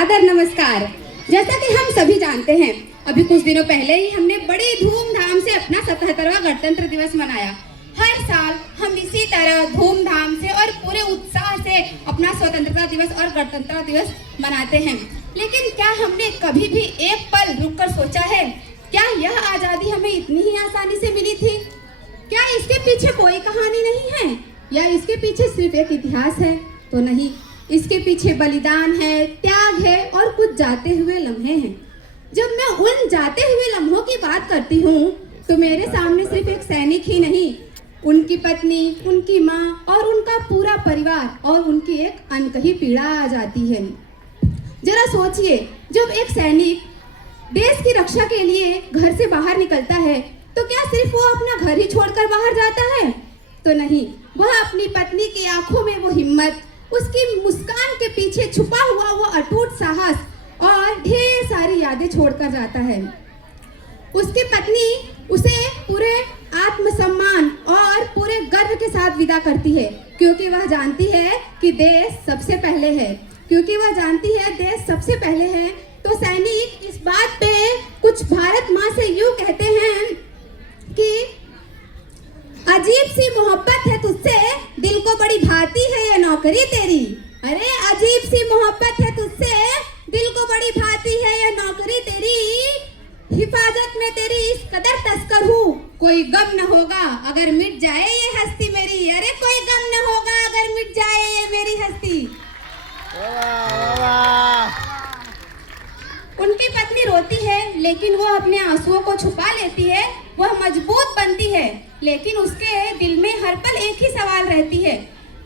सादर नमस्कार। जैसा कि हम सभी जानते हैं, अभी कुछ दिनों पहले ही हमने बड़ी धूमधाम से अपना 77वां गणतंत्र दिवस मनाया। हर साल हम इसी तरह धूमधाम से और पूरे उत्साह से अपना स्वतंत्रता दिवस और गणतंत्र दिवस मनाते हैं। लेकिन क्या हमने कभी भी एक पल रुककर सोचा है, क्या यह आजादी हमें इतनी ही आसानी से मिली थी? क्या इसके पीछे कोई कहानी नहीं है, या इसके पीछे सिर्फ एक इतिहास है? तो नहीं, इसके पीछे बलिदान है, त्याग है और कुछ जाते हुए लम्हे हैं। जब मैं उन जाते हुए लम्हों की बात करती हूँ तो मेरे सामने सिर्फ एक सैनिक ही नहीं, उनकी पत्नी, उनकी माँ और उनका पूरा परिवार और उनकी एक अनकही पीड़ा आ जाती है। जरा सोचिए, जब एक सैनिक देश की रक्षा के लिए घर से बाहर निकलता है तो क्या सिर्फ वो अपना घर ही छोड़कर बाहर जाता है? तो नहीं, वह अपनी पत्नी की आंखों में वो हिम्मत, उसकी मुस्कान के पीछे छुपा हुआ वो अटूट साहस और ढेर सारी यादें छोड़कर जाता है। उसकी पत्नी उसे पूरे आत्मसम्मान और पूरे गर्व के साथ विदा करती है, क्योंकि वह जानती है कि देश सबसे पहले है। क्योंकि वह जानती है देश सबसे पहले है, तो सैनिक इस बात पे कुछ भारत माँ से यूं कहते हैं कि अजीब सी मोहब्बत है तुझसे, दिल को बड़ी भाती है ये नौकरी तेरी। अरे अजीब सी मोहब्बत है तुझसे, दिल को बड़ी भाती है ये नौकरी तेरी। हिफाजत में तेरी इस कदर तस्कर हूँ, कोई गम न होगा अगर मिट जाए ये हस्ती मेरी। अरे कोई गम न होगा अगर मिट जाए ये मेरी हस्ती। उनकी पत्नी रोती है, लेकिन वो अपने आंसुओं को छुपा लेती है। वह मजबूत बनती है, लेकिन उसके दिल में हर पल एक ही सवाल रहती है,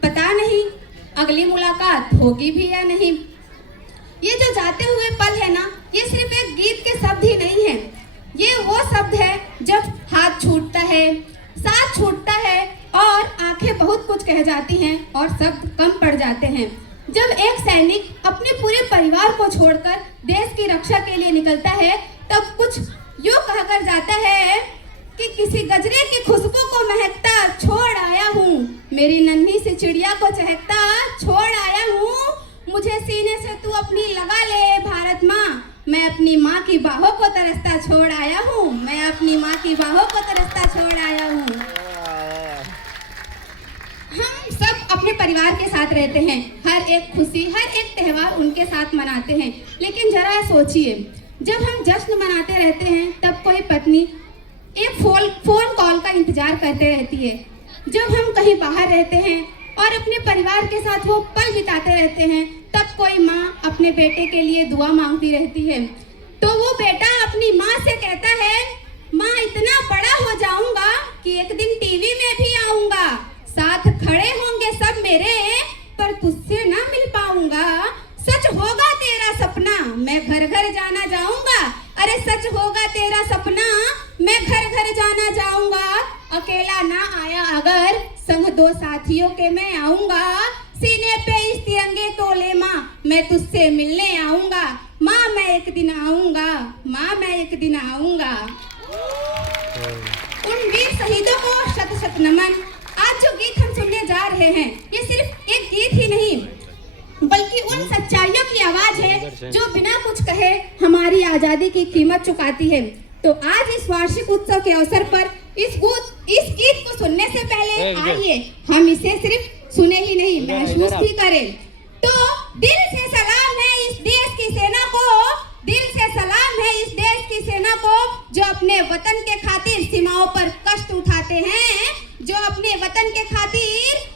पता नहीं अगली मुलाकात होगी भी या नहीं। ये जो जाते हुए पल है ना, ये सिर्फ एक गीत के शब्द ही नहीं है। ये वो शब्द है जब हाथ छूटता है, साथ छूटता है और आंखें बहुत कुछ कह जाती हैं और शब्द कम पड़ जाते हैं। जब एक सैनिक अपने पूरे परिवार को छोड़कर देश की रक्षा के लिए निकलता है, तब कुछ यूं कहकर जाता है कि किसी गजरे की खुशबू को महकता छोड़ आया हूँ, मेरी नन्ही सी चिड़िया को चहकता छोड़ आया हूँ। मुझे सीने से तू अपनी लगा ले भारत माँ, मैं अपनी माँ की बाहों को तरसता छोड़ आया हूँ, मैं अपनी माँ की बाहों को तरसता छोड़ आया हूँ। हम सब अपने परिवार के साथ रहते हैं, हर एक खुशी, हर एक त्योहार उनके साथ मनाते हैं। लेकिन जरा सोचिए, जब हम जश्न मनाते रहते हैं तब कोई पत्नी एक फोन कॉल का इंतजार करते रहती है। जब हम कहीं बाहर रहते हैं और अपने परिवार के साथ वो पल बिताते रहते हैं, तब कोई माँ अपने बेटे के लिए दुआ मांगती रहती है। तो वो बेटा अपनी माँ से कहता है, माँ इतना बड़ा हो जाऊंगा कि एक दिन टीवी में भी आऊंगा, साथ खड़े होंगे सब मेरे, पर तुझसे ना मिल पाऊंगा। सच होगा तेरा सपना, मैं घर घर जाना जाऊंगा। अरे सच होगा तेरा सपना, मैं घर घर जाना जाऊंगा। अकेला ना आया अगर, संग दो साथियों के मैं आऊंगा। सीने पे इस तिरंगे को ले माँ, मैं तुझसे मिलने आऊंगा। माँ मैं एक दिन आऊंगा, माँ मैं एक दिन आऊंगा। उन वीर शहीदों को शत शत नमन। आज जो गीत हम सुनने जा रहे हैं, ये सिर्फ एक गीत ही नहीं, बल्कि उन सच्चाइयों की आवाज है जो बिना कुछ कहे हमारी आजादी की कीमत चुकाती है। तो आज इस वार्षिक उत्सव के अवसर पर इस गीत को सुनने से पहले आइए हम इसे सिर्फ सुने ही नहीं, महसूस भी करें। तो दिल से सलाम है इस देश की सेना को, दिल से सलाम है इस देश की सेना को, जो अपने वतन के खातिर सीमाओं पर कष्ट उठाते हैं, जो अपने वतन के खातिर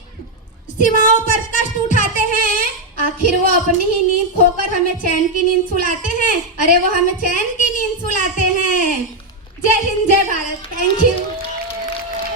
सीमाओं पर कष्ट उठाते हैं। आखिर वो अपनी ही नींद खोकर हमें चैन की नींद सुलाते हैं। अरे वो हमें चैन की नींद सुलाते हैं। जय हिंद, जय भारत। Thank you.